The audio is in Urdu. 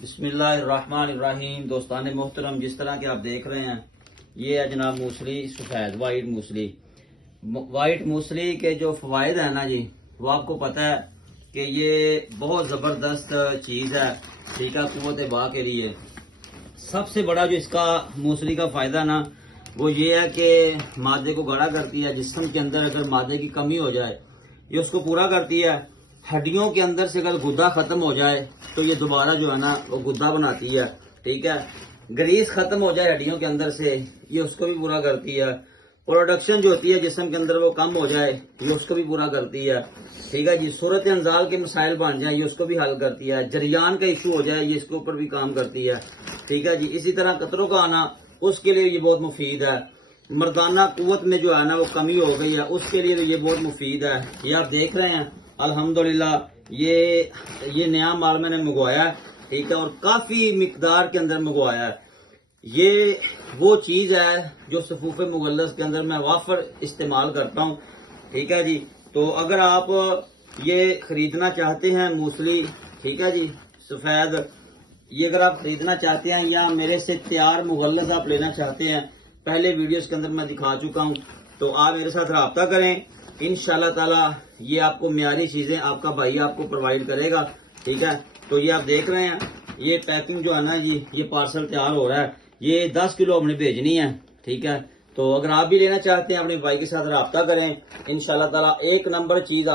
بسم اللہ الرحمن الرحیم۔ دوستان محترم، جس طرح کہ آپ دیکھ رہے ہیں یہ ہے جناب موسلی سفید وائٹ موسلی۔ وائٹ موسلی کے جو فوائد ہیں نا جی، وہ آپ کو پتہ ہے کہ یہ بہت زبردست چیز ہے، ٹھیک ہے، قوت باہ کے لیے۔ سب سے بڑا جو اس کا موسلی کا فائدہ نا وہ یہ ہے کہ مادے کو گاڑھا کرتی ہے۔ جسم کے اندر اگر مادے کی کمی ہو جائے یہ اس کو پورا کرتی ہے۔ ہڈیوں کے اندر سے اگر گدا ختم ہو جائے تو یہ دوبارہ جو ہے نا وہ گدا بناتی ہے، ٹھیک ہے۔ گریس ختم ہو جائے ہڈیوں کے اندر سے یہ اس کو بھی پورا کرتی ہے۔ پروڈکشن جو ہوتی ہے جسم کے اندر وہ کم ہو جائے یہ اس کو بھی پورا کرتی ہے، ٹھیک ہے جی۔ صورت انزال کے مسائل بن جائیں یہ اس کو بھی حل کرتی ہے۔ جریان کا ایشو ہو جائے یہ اس کے اوپر بھی کام کرتی ہے، ٹھیک ہے جی۔ اسی طرح قطروں کا آنا اس کے لیے یہ بہت مفید ہے۔ مردانہ قوت میں جو ہے نا وہ کمی ہو گئی ہے اس کے لیے یہ بہت مفید ہے۔ یہ آپ دیکھ رہے ہیں الحمدللہ یہ نیا مال میں نے منگوایا ہے، ٹھیک ہے، اور کافی مقدار کے اندر منگوایا ہے۔ یہ وہ چیز ہے جو صفوف مغلظ کے اندر میں وافر استعمال کرتا ہوں، ٹھیک ہے جی۔ تو اگر آپ یہ خریدنا چاہتے ہیں موسلی، ٹھیک ہے جی، سفید، یہ اگر آپ خریدنا چاہتے ہیں یا میرے سے تیار مغلظ آپ لینا چاہتے ہیں، پہلے ویڈیوز کے اندر میں دکھا چکا ہوں، تو آپ میرے ساتھ رابطہ کریں۔ انشاءاللہ تعالی یہ آپ کو معیاری چیزیں آپ کا بھائی آپ کو پرووائڈ کرے گا، ٹھیک ہے۔ تو یہ آپ دیکھ رہے ہیں یہ پیکنگ جو ہے نا جی، یہ پارسل تیار ہو رہا ہے۔ یہ 10 کلو ہم نے بھیجنی ہے، ٹھیک ہے۔ تو اگر آپ بھی لینا چاہتے ہیں اپنے بھائی کے ساتھ رابطہ کریں، انشاءاللہ تعالی ایک نمبر چیز